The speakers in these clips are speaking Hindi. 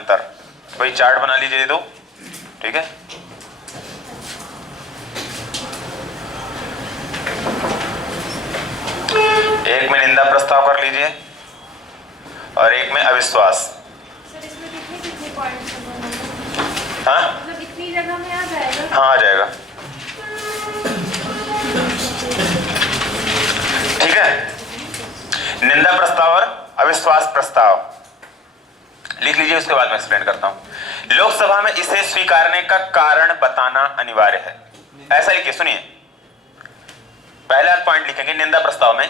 अंतर। भाई चार्ट बना लीजिए दो, ठीक है। एक में निंदा प्रस्ताव कर लीजिए और एक में अविश्वास। सर इसमें कितने पॉइंट्स हैं? हाँ मतलब इतनी जगह में आ जाएगा? हाँ आ जाएगा, ठीक है। निंदा प्रस्ताव और अविश्वास प्रस्ताव लिख लीजिए, उसके बाद मैं एक्सप्लेन करता हूं। लोकसभा में इसे स्वीकारने का कारण बताना अनिवार्य है, ऐसा लिखिए। सुनिए, पहला पॉइंट लिखेंगे, निंदा प्रस्ताव में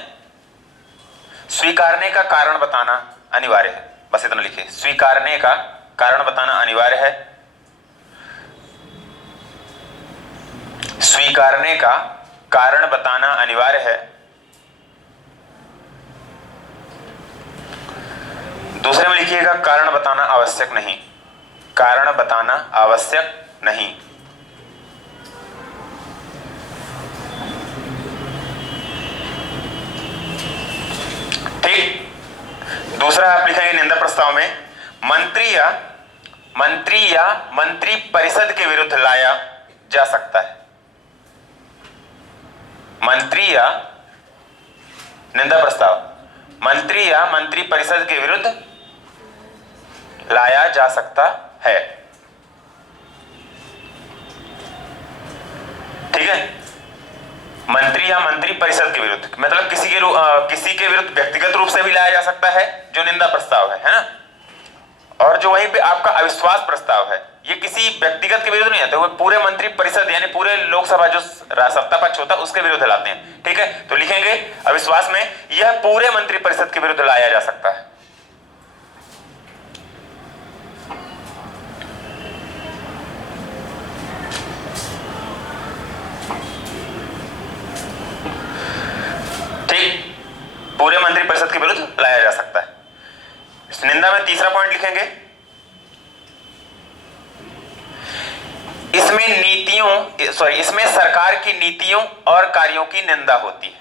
स्वीकारने का कारण बताना अनिवार्य है, बस इतना लिखिए। स्वीकारने का कारण बताना अनिवार्य है, स्वीकारने का कारण बताना अनिवार्य है। दूसरे में लिखिएगा, कारण बताना आवश्यक नहीं, कारण बताना आवश्यक नहीं। ठीक। दूसरा आप लिखेंगे निंदा प्रस्ताव में, मंत्री या मंत्री परिषद के विरुद्ध लाया जा सकता है। मंत्री या निंदा प्रस्ताव मंत्री या मंत्री परिषद के विरुद्ध लाया जा सकता है, ठीक है। मंत्री या मंत्री परिषद के विरुद्ध मतलब किसी के विरुद्ध व्यक्तिगत रूप से भी लाया जा सकता है, जो निंदा प्रस्ताव है ना। और जो वहीं पे आपका अविश्वास प्रस्ताव है, ये किसी व्यक्तिगत के विरुद्ध नहीं आते, वो पूरे मंत्री परिषद यानी पूरे लोकसभा जो सत्ता पक्ष होता है उसके विरुद्ध लाते हैं, ठीक है। तो लिखेंगे अविश्वास में, यह पूरे मंत्री परिषद के विरुद्ध लाया जा सकता है। ठीक, पूरे मंत्री परिषद के विरुद्ध लाया जा सकता है। निंदा में तीसरा पॉइंट लिखेंगे, इसमें सरकार की नीतियों और कार्यों की निंदा होती है।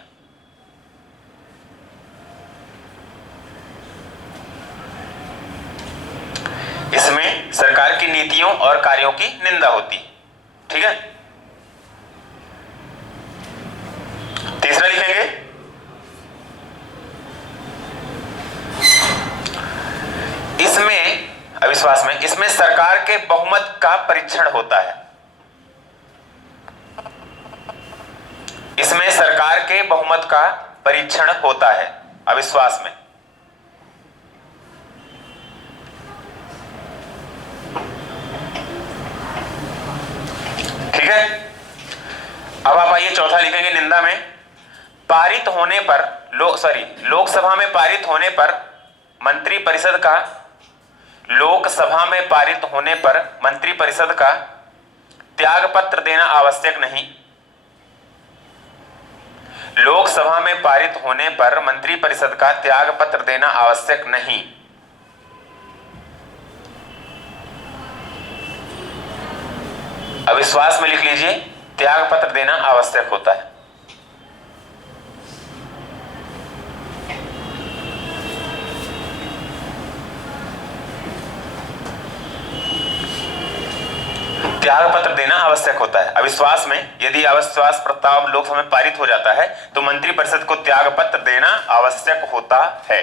इसमें सरकार की नीतियों और कार्यों की निंदा होती है, ठीक है। तीसरा लिखेंगे, अविश्वास में इसमें सरकार के बहुमत का परीक्षण होता है। इसमें सरकार के बहुमत का परीक्षण होता है अविश्वास में, ठीक है। अब आप आइए चौथा लिखेंगे लोकसभा में पारित होने पर मंत्री परिषद का त्याग पत्र देना आवश्यक नहीं। लोकसभा में पारित होने पर मंत्री परिषद का त्याग पत्र देना आवश्यक नहीं। अविश्वास में लिख लीजिए, त्याग पत्र देना आवश्यक होता है। त्याग पत्र देना आवश्यक होता है। अविश्वास में यदि अविश्वास प्रस्ताव लोकसभा में पारित हो जाता है तो मंत्री परिषद को त्याग पत्र देना आवश्यक होता है,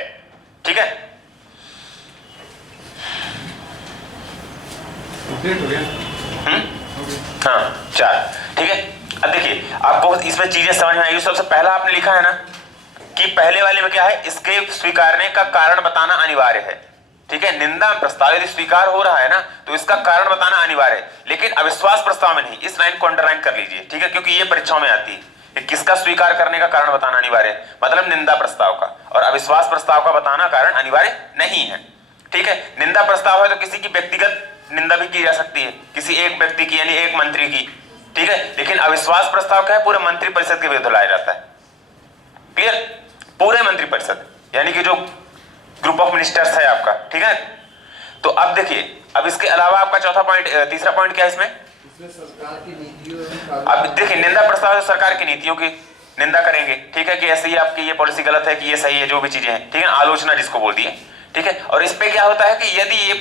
ठीक है। हाँ 4, ठीक है। अब देखिए आपको इसमें चीजें समझ में आएगी। सबसे पहला आपने लिखा है ना कि पहले वाले में क्या है, इसके स्वीकारने का कारण बताना अनिवार्य है, ठीक है। निंदा प्रस्ताव यदि स्वीकार हो रहा है ना तो इसका कारण बताना अनिवार्य है, लेकिन अविश्वास प्रस्ताव में नहीं। इस लाइन को अंडरलाइन कर लीजिए, ठीक है, क्योंकि ये परीक्षाओं में आती है कि किसका स्वीकार करने का कारण बताना अनिवार्य है, मतलब निंदा प्रस्ताव का। और अविश्वास प्रस्ताव का बताना कारण अनिवार्य नहीं है, ठीक है। निंदा प्रस्ताव है तो किसी की व्यक्तिगत निंदा भी की जा सकती है, किसी एक व्यक्ति की यानी एक मंत्री की, ठीक है। लेकिन अविश्वास प्रस्ताव क्या है, पूरे मंत्री परिषद के विरुद्ध लाया जाता है। क्लियर, पूरे मंत्री परिषद यानी कि जो ग्रुप ऑफ मिनिस्टर्स है आपका, ठीक है। तो अब देखिए, अब इसके अलावा आपका चौथा पॉइंट, तीसरा पॉइंट क्या है इसमें सरकार की नीतियों। अब देखिए निंदा प्रस्ताव सरकार की नीतियों की निंदा करेंगे, ठीक है, कि ऐसे ही आपकी ये पॉलिसी गलत है कि ये सही है, जो भी चीजें हैं, ठीक है, आलोचना जिसको बोल दिए, ठीक है। और इस पे क्या होता है कि यदि ये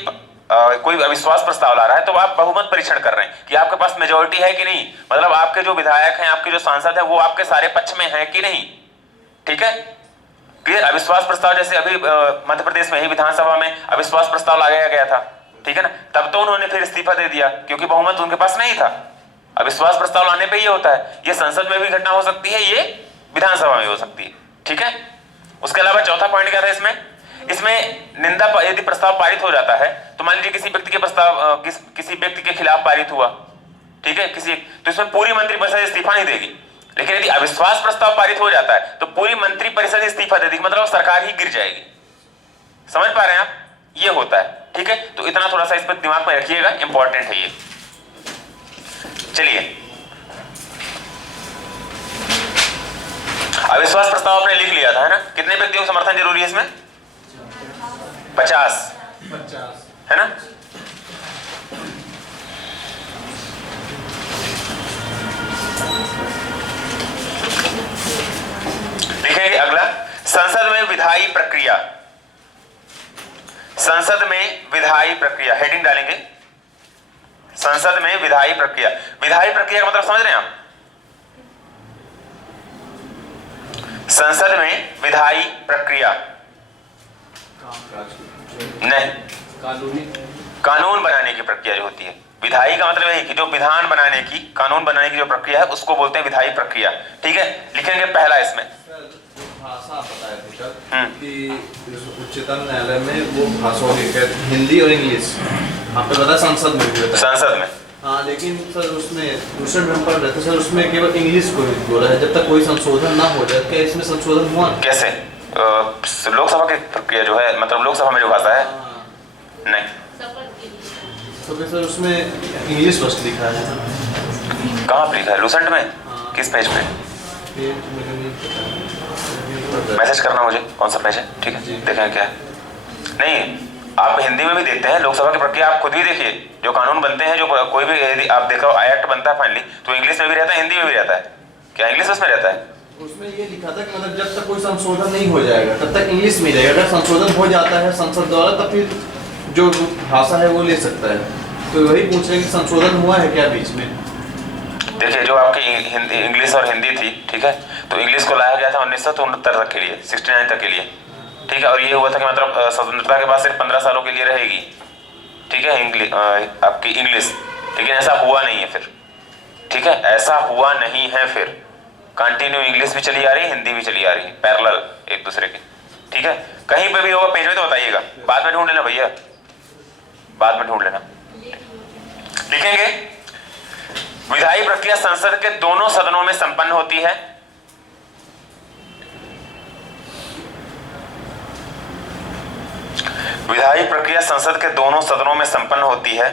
कोई अविश्वास प्रस्ताव ला रहा है तो आप बहुमत परीक्षण कर रहे हैं कि आपके पास मेजोरिटी है कि नहीं, मतलब आपके जो विधायक हैं, आपके जो सांसद हैं, वो आपके सारे पक्ष में हैं कि नहीं। ठीक है, क्लियर। अविश्वास प्रस्ताव जैसे अभी मध्य प्रदेश में ही विधानसभा में अविश्वास प्रस्ताव लाया गया था, ठीक है ना, तब तो उन्होंने फिर इस्तीफा दे दिया क्योंकि बहुमत उनके पास नहीं था। अविश्वास प्रस्ताव लाने पे ये होता है, ये संसद में भी घटना हो सकती है, ये विधानसभा में हो सकती है। ठीक है, उसके अलावा चौथा पॉइंट क्या था इसमें निंदा यदि प्रस्ताव पारित हो जाता है तो मान लीजिए किसी व्यक्ति के प्रस्ताव किसी व्यक्ति के खिलाफ पारित हुआ, ठीक है, तो इसमें पूरी मंत्रिपरिषद इस्तीफा नहीं देगी, लेकिन यदि अविश्वास प्रस्ताव पारित हो जाता है तो पूरी मंत्रिपरिषद इस्तीफा दे देगी, मतलब सरकार ही गिर जाएगी। समझ पा रहे हैं आप, ये होता है। ठीक है, तो इतना थोड़ा सा इस पर दिमाग में रखिएगा, इंपॉर्टेंट है ये। चलिए, अविश्वास प्रस्ताव आपने लिख लिया था, है ना। कितने व्यक्तियों का समर्थन जरूरी है इसमें? 50 है ना। लिखेंगे अगला, संसद में विधायी प्रक्रिया। संसद में विधायी प्रक्रिया, हेडिंग डालेंगे संसद में विधायी प्रक्रिया। विधायी प्रक्रिया का मतलब समझ रहे हैं आप? संसद में विधायी प्रक्रिया नहीं, कानून बनाने की प्रक्रिया जो होती है। विधायी का मतलब है कि जो विधान बनाने की, कानून बनाने की जो प्रक्रिया है उसको बोलते हैं विधायी प्रक्रिया। ठीक है, लिखेंगे पहला इसमें भाषा बताए थे कल कि उच्चतम न्यायालय में वो भाषा होगी हिंदी और इंग्लिश, आपको पता है संसद में भी होता है। संसद में हाँ, लेकिन सर उसमें दूसरे में हम पढ़ रहे थे सर, उसमें केवल इंग्लिश को ही बोला है जब तक कोई संशोधन ना हो जाए। क्या इसमें संशोधन हुआ? कैसे? लोकसभा की प्रक्रिया जो है, मतलब लोकसभा में जो भाषा है नहीं, तो फिर सर उसमें इंग्लिश बस लिखा है। कहाँ पे लिखा है? लूसेंट में? किस पेज पे? मैसेज करना मुझे, कौन सा पेज है? ठीक है, देखें क्या है। नहीं, आप हिंदी में भी देखते हैं लोकसभा की प्रक्रिया, आप खुद भी देखिए, जो कानून बनते हैं, जो कोई भी यदि आप देखो एक्ट बनता है फाइनली, तो इंग्लिश में भी रहता है, हिंदी में भी रहता है। क्या इंग्लिश उसमें रहता है? उसमें ये लिखा था कि मतलब जब तक कोई संशोधन नहीं हो जाएगा तब तक इंग्लिश में रहेगा। अगर संशोधन हो जाता है संसद द्वारा तब फिर जो भाषा है वो ले सकता है। तो वही पूछ रहे हैं कि संशोधन हुआ है क्या बीच में? देखिए, जो आपकी हिंदी, इंग्लिश और हिंदी थी, ठीक है, तो इंग्लिश को लाया गया था 1969 तक के लिए, 69 तक के लिए। ठीक है, और ये हुआ था कि मतलब स्वतंत्रता के बाद सिर्फ 15 सालों के लिए रहेगी। ठीक है, आपकी इंग्लिश, लेकिन ऐसा हुआ नहीं है फिर। ठीक है, ऐसा हुआ नहीं है फिर, कंटिन्यू इंग्लिश भी चली आ रही है, हिंदी भी चली आ रही है, पैरेलल एक दूसरे के। ठीक है, कहीं पे भी होगा पेज में तो बताइएगा, बाद में ढूंढ लेना भैया, बाद में ढूंढ लेना। लिखेंगे विधायी प्रक्रिया संसद के दोनों सदनों में संपन्न होती है। विधायी प्रक्रिया संसद के दोनों सदनों में संपन्न होती है।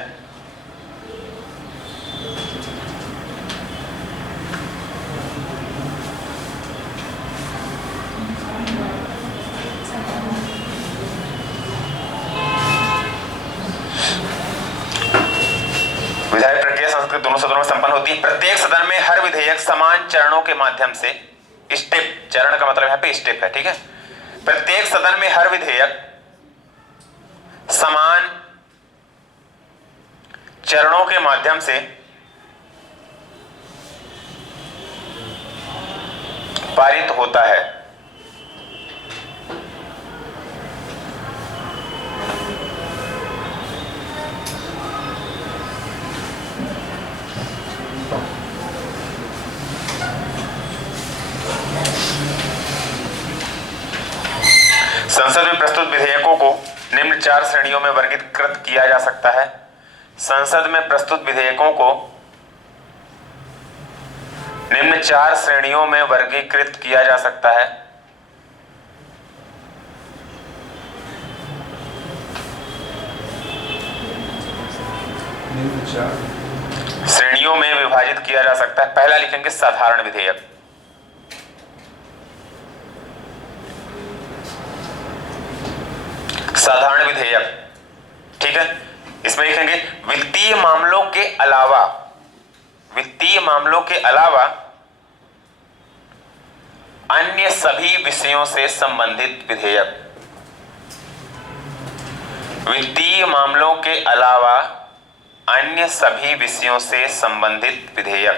विधायी प्रक्रिया संसद के दोनों सदनों में संपन्न होती है। प्रत्येक सदन में हर विधेयक समान चरणों के माध्यम से, स्टेप, चरण का मतलब यहाँ पे स्टेप है। ठीक है, प्रत्येक सदन में हर विधेयक समान चरणों के माध्यम से पारित होता है। संसद में प्रस्तुत विधेयकों को निम्न 4 श्रेणियों में वर्गीकृत किया जा सकता है। संसद में प्रस्तुत विधेयकों को निम्न 4 श्रेणियों में वर्गीकृत किया जा सकता है। श्रेणियों में विभाजित किया जा सकता है। पहला लिखेंगे साधारण विधेयक। साधारण विधेयक, ठीक है, इसमें लिखेंगे वित्तीय मामलों के अलावा, वित्तीय मामलों के अलावा अन्य सभी विषयों से संबंधित विधेयक। वित्तीय मामलों के अलावा अन्य सभी विषयों से संबंधित विधेयक।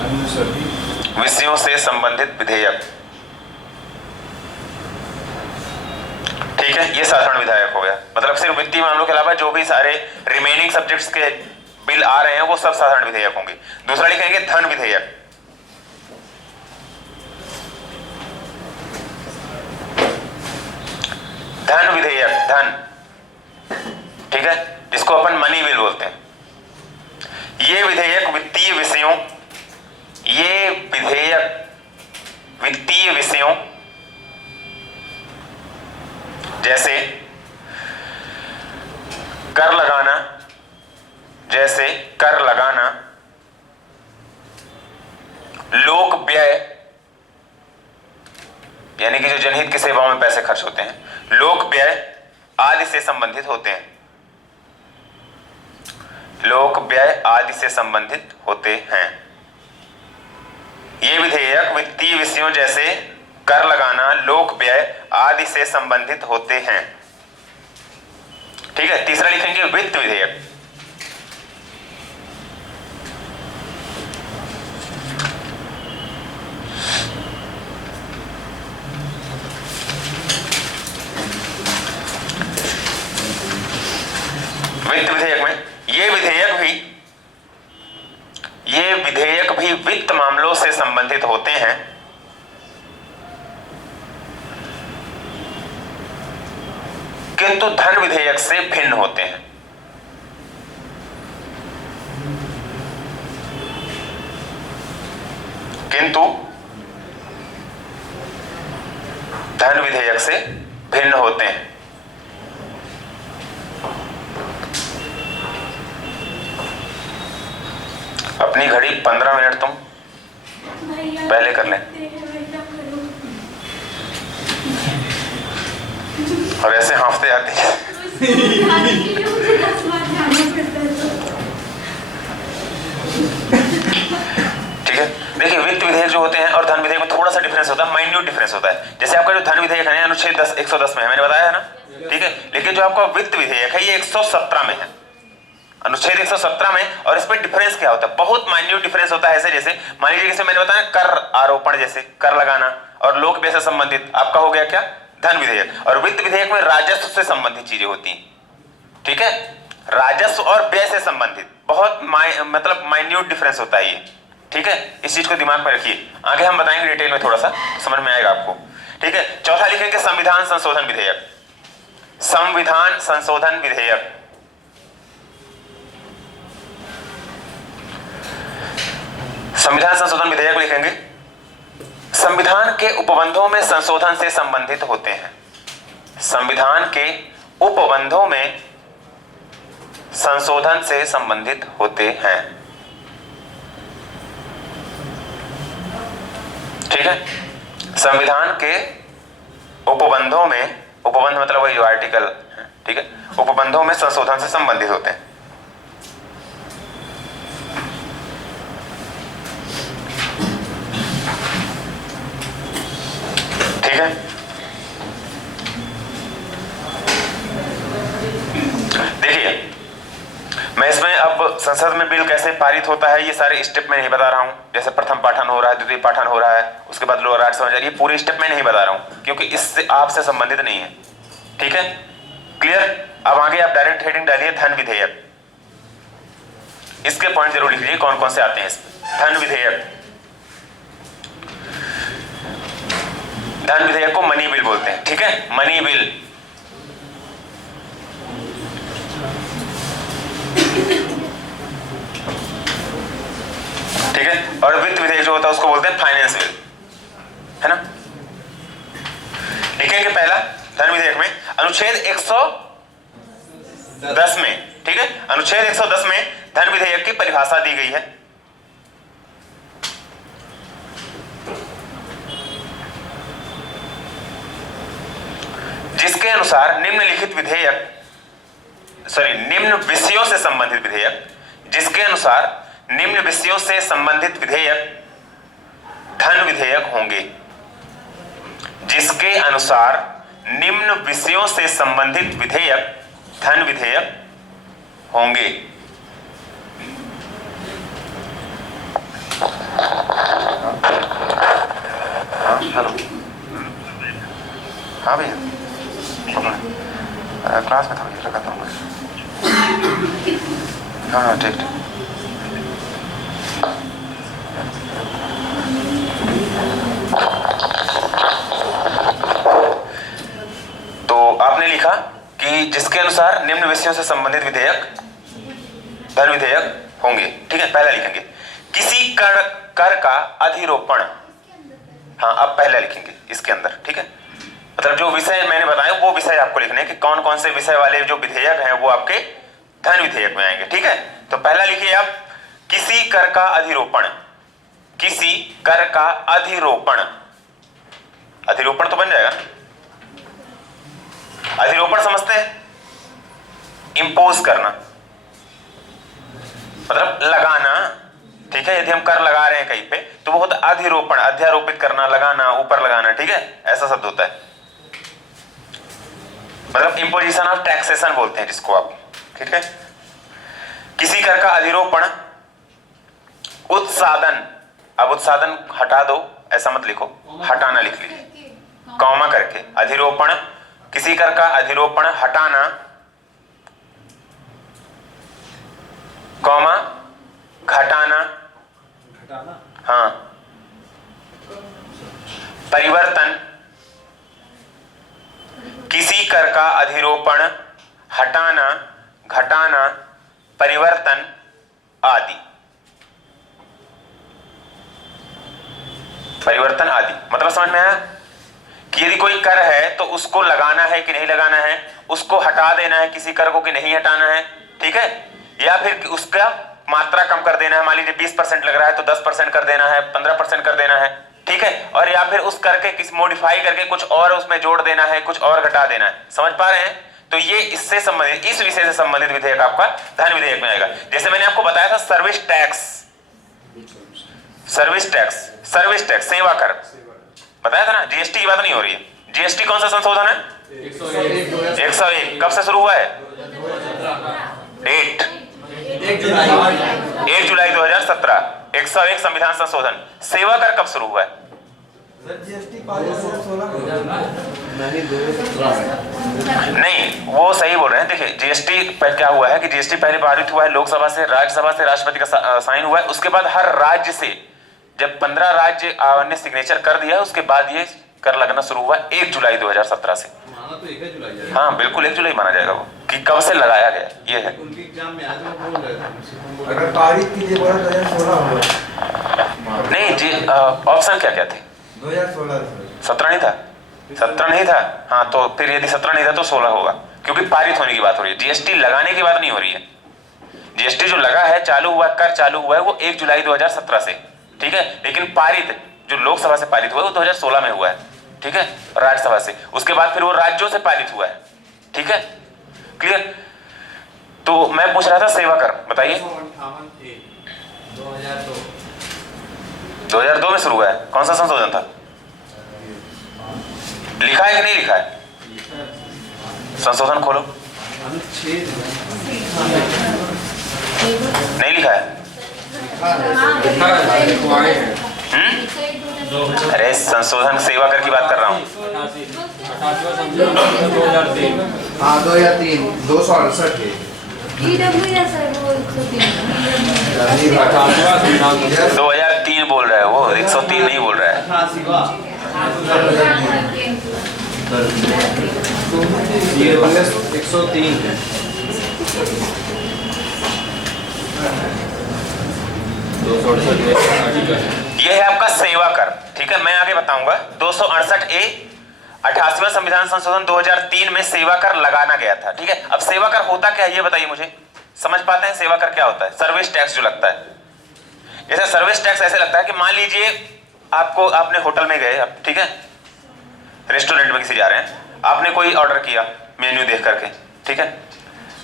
अन्य सभी विषयों से संबंधित विधेयक। ठीक है, ये साधारण विधायक हो गया। मतलब सिर्फ वित्तीय मामलों के अलावा जो भी सारे रिमेनिंग सब्जेक्ट्स के बिल आ रहे हैं वो सब साधारण विधेयक होंगे। दूसरा लिखेंगे धन विधेयक। धन विधेयक, धन, ठीक है, जिसको अपन मनी बिल बोलते हैं। ये विधेयक वित्तीय विषयों, ये विधेयक वित्तीय विषयों जैसे कर लगाना, जैसे कर लगाना, लोक व्यय यानी कि जो जनहित की सेवाओं में पैसे खर्च होते हैं, लोक व्यय आदि से संबंधित होते हैं। लोक व्यय आदि से संबंधित होते हैं। ये विधेयक वित्तीय विषयों जैसे कर लगाना, लोक व्यय आदि से संबंधित होते हैं। ठीक है, तीसरा लिखेंगे वित्त विधेयक। वित्त विधेयक में ये विधेयक भी वित्त मामलों से संबंधित होते हैं, किंतु धन विधेयक से भिन्न होते हैं। किंतु धन विधेयक से भिन्न होते हैं। अपनी घड़ी 15 मिनट तुम भैया पहले कर लें। भैया करो। और ऐसे हांफते जाते हैं। खाने के लिए मुझे 10 बार जाना पड़ता है तो। ठीक है, देखिए वित्त विधेयक जो होते हैं और धन विधेयक में थोड़ा सा डिफरेंस होता है, माइन्यूट डिफरेंस होता है। जैसे आपका जो धन विधेयक है अनुच्छेद 110 में है, मैंने बताया है ना, ठीक है। लेकिन जो आपका वित्त विधेयक है ये 117 में है, अनुच्छेद 117 में। और इस पर डिफरेंस क्या होता है, बहुत माइन्यूट डिफरेंस होता है। ऐसे जैसे मान लीजिए जैसे मैंने बताया कर आरोपण, जैसे कर लगाना, और लोक व्यय से संबंधित आपका हो गया क्या, धन विधेयक। और वित्त विधेयक में राजस्व से संबंधित चीजें होती हैं। ठीक है, राजस्व और व्यय से संबंधित बहुत मतलब माइन्यूट डिफरेंस होता है ये। ठीक है, इस चीज को दिमाग में रखिए, आगे हम बताएंगे डिटेल में, थोड़ा सा समझ में आएगा आपको। ठीक है, चौथा लिखेंगे संविधान संशोधन विधेयक। संविधान संशोधन विधेयक, संविधान संशोधन विधेयक लिखेंगे। संविधान के उपबंधों में संशोधन से संबंधित होते हैं। संविधान के उपबंधों में संशोधन से संबंधित होते हैं। ठीक है, संविधान के उपबंधों में, उपबंध मतलब वही जो आर्टिकल, ठीक है, उपबंधों में संशोधन से संबंधित होते हैं। ठीक है, देखिए मैं इसमें अब संसद में बिल कैसे पारित होता है ये सारे स्टेप में नहीं बता रहा हूं। जैसे प्रथम पाठन हो रहा है, द्वितीय पाठन हो रहा है, उसके बाद लोअर आर्ट समझ आ रही है, ये पूरे स्टेप में नहीं बता रहा हूं क्योंकि इससे आपसे संबंधित नहीं है। ठीक है, क्लियर। अब आगे आप डायरेक्ट हेडिंग डालिए धन विधेयक। इसके पॉइंट जरूर लिख लीजिए कौन कौन से आते हैं इसमें। धन विधेयक, धन विधेयक को मनी बिल बोलते हैं। ठीक है, मनी बिल। ठीक है, और वित्त विधेयक जो होता है उसको बोलते हैं फाइनेंस बिल, है ना। लिखेंगे पहला धन विधेयक में अनुच्छेद 110 में, ठीक है, अनुच्छेद 110 में धन विधेयक की परिभाषा दी गई है। जिसके अनुसार निम्नलिखित विधेयक, निम्न विषयों से संबंधित विधेयक, जिसके अनुसार निम्न विषयों से संबंधित विधेयक धन विधेयक होंगे, जिसके अनुसार निम्न विषयों से संबंधित विधेयक धन विधेयक होंगे। हाँ भैया, क्लास में था भैया, लगाता हूँ। हाँ ठीक ठीक। तो आपने लिखा कि जिसके अनुसार निम्न विषयों से संबंधित विधेयक धन विधेयक होंगे, ठीक है। पहला लिखेंगे किसी कर का अधिरोपण। हाँ, अब पहला लिखेंगे इसके अंदर, ठीक है। मतलब जो विषय मैंने बताया वो विषय आपको लिखने हैं कि कौन कौन से विषय वाले जो विधेयक हैं वो आपके धन विधेयक में आएंगे, ठीक है। तो पहला लिखिए आप, किसी कर का अधिरोपण। किसी कर का अधिरोपण, अधिरोपण तो बन जाएगा। अधिरोपण समझते हैं, इंपोज करना, मतलब लगाना, ठीक है। यदि हम कर लगा रहे हैं कहीं पे तो वो होता है अधिरोपण, अध्यारोपित करना, लगाना, ऊपर लगाना, ठीक है, ऐसा शब्द होता है। मतलब इंपोजिशन ऑफ टैक्सेशन बोलते हैं जिसको आप, ठीक है। किसी कर का अधिरोपण, उत्सादन। अब उत्सादन हटा दो, ऐसा मत लिखो, हटाना लिख लीजिए, कॉमा करके। अधिरोपण, किसी कर का अधिरोपण हटाना, कॉमा घटाना, हाँ। परिवर्तन, किसी कर का अधिरोपण हटाना, घटाना, परिवर्तन आदि। परिवर्तन आदि मतलब समझ में आया कि यदि कोई कर है तो उसको लगाना है कि नहीं लगाना है, उसको हटा देना है किसी कर को कि नहीं हटाना है, ठीक है। या फिर उसका मात्रा कम कर देना है, मान लीजिए 20% लग रहा है तो 10% कर देना है, 15% कर देना है, ठीक है। और या फिर उस करके किस मॉडिफाई करके कुछ और उसमें जोड़ देना है, कुछ और घटा देना है। समझ पा रहे हैं? तो ये इससे संबंधित, इस विषय से संबंधित विधेयक आपका धन विधेयक में आएगा। जैसे मैंने आपको बताया था service tax, service tax, service tax सेवा कर बताया था ना। जीएसटी की बात नहीं हो रही है। जीएसटी कौन सा संशोधन है? 101। कब से शुरू हुआ है? डेट 1 जुलाई 2017। 101 संविधान संशोधन। सेवा कर कब शुरू हुआ है? नहीं, वो सही बोल रहे हैं। देखिए जीएसटी पर क्या हुआ है कि जीएसटी पहले पारित हुआ है लोकसभा से, राज्यसभा से राष्ट्रपति का साइन हुआ है। उसके बाद हर राज्य से जब 15 राज्य ने सिग्नेचर कर दिया, उसके बाद ये कर लगना शुरू हुआ 1 जुलाई 2017 से। माना तो 1 जुलाई जाएगा। हाँ बिल्कुल 1 जुलाई माना जाएगा वो, कि कब से लगाया गया ये है। उनके एग्जाम में आज वो बोल रहे थे अगर तारीख कीजिए बोला 2016 होगा। नहीं जी, ऑप्शन क्या क्या थे? 2016 17 नहीं था? 17 नहीं था, हाँ। तो फिर यदि 17 नहीं था तो 16 होगा, क्योंकि पारित होने की बात हो रही है, जीएसटी लगाने की बात नहीं हो रही है। जीएसटी जो लगा है, चालू हुआ, कर चालू हुआ है वो 1 जुलाई 2017 से, ठीक है। लेकिन पारित जो लोकसभा से पारित हुआ है वो 2016 में हुआ है, ठीक है, राज्यसभा से। उसके बाद फिर वो राज्यों से पारित हुआ है, ठीक है, क्लियर। तो मैं पूछ रहा था सेवा कर, बताइए। 2002 में शुरू हुआ है। कौन सा संशोधन था? लिखा है कि नहीं लिखा है? संशोधन खोलो। नहीं लिखा है? अरे संशोधन सेवा कर की बात कर रहा हूँ। हाँ 2003 268 है। EWS है वो 103। 2003 बोल रहा है वो, 103 नहीं बोल रहा है। ये 103 है। ये है आपका सेवा कर, ठीक है। मैं आगे बताऊंगा। 268A 88वां संविधान संशोधन 2003 में सेवा कर लगाना गया था, ठीक है। अब सेवा कर होता क्या है ये बताइए मुझे, समझ पाते हैं सेवा कर क्या होता है? सर्विस टैक्स जो लगता है, जैसे सर्विस टैक्स ऐसे लगता है कि मान लीजिए आपने होटल में गए, ठीक है, रेस्टोरेंट में किसी जा रहे हैं, आपने कोई ऑर्डर किया मेन्यू देख करके, ठीक है।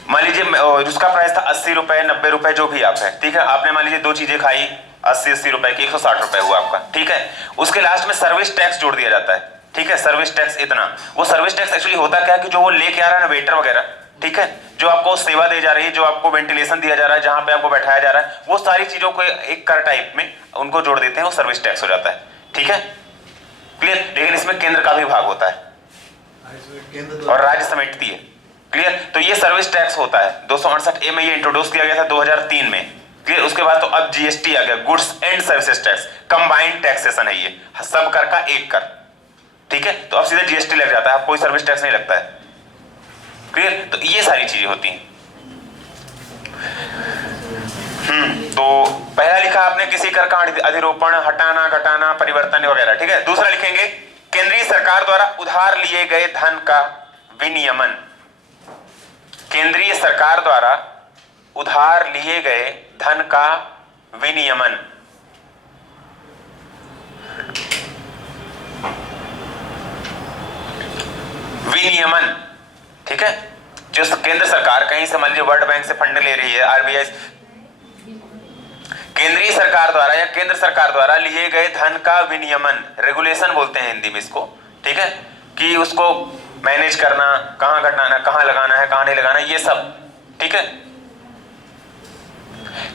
मान लीजिए उसका प्राइस था 80 रुपए 90 रुपए जो भी आप है, ठीक है। आपने मान लीजिए 2 चीजें खाई, 80 रुपए की 160 रुपए हुआ आपका, ठीक है। उसके लास्ट में सर्विस टैक्स जोड़ दिया जाता है, ठीक है, सर्विस टैक्स इतना। वो सर्विस टैक्स एक्चुअली होता क्या है कि जो वो लेके आ रहा है ना वेटर वगैरह, ठीक है, जो आपको सेवा दे जा रही है, जो आपको वेंटिलेशन दिया जा रहा है, जहां पे आपको बैठाया जा रहा है, वो सारी चीजों को एक कर टाइप में उनको जोड़ देते हैं, वो सर्विस टैक्स हो जाता है, ठीक है, क्लियर। लेकिन इसमें केंद्र का भी भाग होता है और राज्य समेटती है, क्लियर। तो ये सर्विस टैक्स होता है 268A में ये इंट्रोड्यूस किया गया था 2003 में, क्लियर। उसके बाद तो अब जीएसटी आ गया, goods and services tax, combined taxation है ये, सब कर का एक कर, ठीक है। तो अब सीधे जीएसटी लग जाता है, अब कोई सर्विस टैक्स नहीं लगता है, क्लियर। तो ये सारी चीजें होती हैं। तो पहला लिखा आपने किसी कर का अधिरोपण, हटाना, घटाना, परिवर्तन वगैरह, ठीक है। दूसरा लिखेंगे केंद्रीय सरकार द्वारा उधार लिए गए धन का विनियमन। केंद्रीय सरकार द्वारा उधार लिए गए धन का विनियमन। विनियमन, ठीक है। जो केंद्र सरकार कहीं से मान लीजिए वर्ल्ड बैंक से फंड ले रही है, आरबीआई, केंद्रीय सरकार द्वारा या केंद्र सरकार द्वारा लिए गए धन का विनियमन, रेगुलेशन बोलते हैं हिंदी में इसको, ठीक है, कि उसको मैनेज करना, कहां घटाना, कहां लगाना है, कहां नहीं लगाना, ये सब, ठीक है।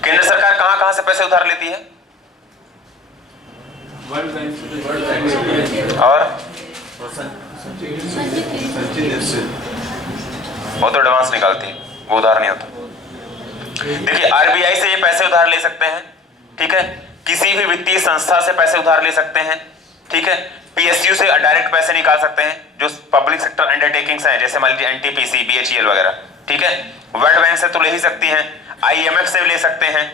केंद्र सरकार कहां कहां से पैसे उधार लेती है? वर्ल्ड बैंक से और संचित से बहुत एडवांस निकालती है, वो उधार नहीं होता। देखिए आरबीआई से ये पैसे उधार ले सकते हैं, ठीक है, किसी भी वित्तीय संस्था से पैसे उधार ले सकते हैं, ठीक है, पीएसयू से डायरेक्ट पैसे निकाल सकते हैं, जो पब्लिक सेक्टर अंडरटेकिंग्स हैं, जैसे मान लीजिए एनटीपीसी, बीएचईएल वगैरह, ठीक है। वर्ल्ड बैंक से तो ले ही सकती हैं, आईएमएफ से ले सकते हैं,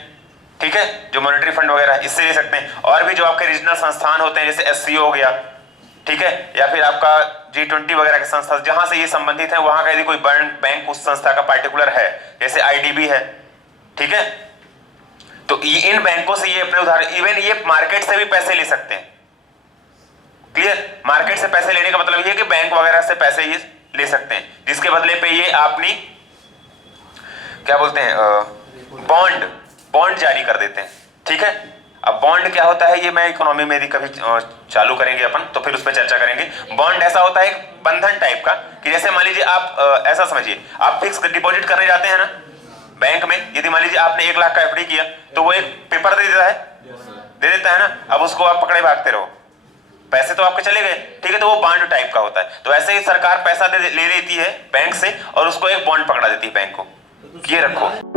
ठीक है, जो मॉनेटरी फंड वगैरह इससे ले सकते हैं, और भी जो आपके रीजनल संस्थान होते हैं जैसे एससीओ हो गया, ठीक है, या फिर आपका G20 वगैरह के संस्था जहां से ये संबंधित है, वहां का यदि कोई बैंक उस संस्था का पार्टिकुलर है, जैसे आईडीबी है, ठीक है, तो इन बैंकों से ये अपने उधार, इवन ये मार्केट से भी पैसे ले सकते हैं, क्लियर। मार्केट से पैसे लेने का मतलब ये है कि बैंक वगैरह से पैसे ये ले सकते हैं, जिसके बदले पे ये अपनी क्या बोलते हैं बॉन्ड जारी कर देते हैं, ठीक है। अब बॉन्ड क्या होता है, ये मैं इकोनॉमी में यदि कभी चालू करेंगे अपन तो फिर उस पर चर्चा करेंगे। बॉन्ड ऐसा होता है एक बंधन टाइप का, कि जैसे मान लीजिए आप ऐसा समझिए, आप फिक्स डिपॉजिट करने जाते हैं ना बैंक में, यदि मान लीजिए आपने 1 लाख का एफडी किया तो वो एक पेपर दे देता है ना, अब उसको आप पकड़े भागते रहो, पैसे तो आपके चले गए, ठीक है, तो वो बॉन्ड टाइप का होता है। तो ऐसे ही सरकार पैसा ले लेती है बैंक से और उसको एक बॉन्ड पकड़ा देती है बैंक को, ये रखो।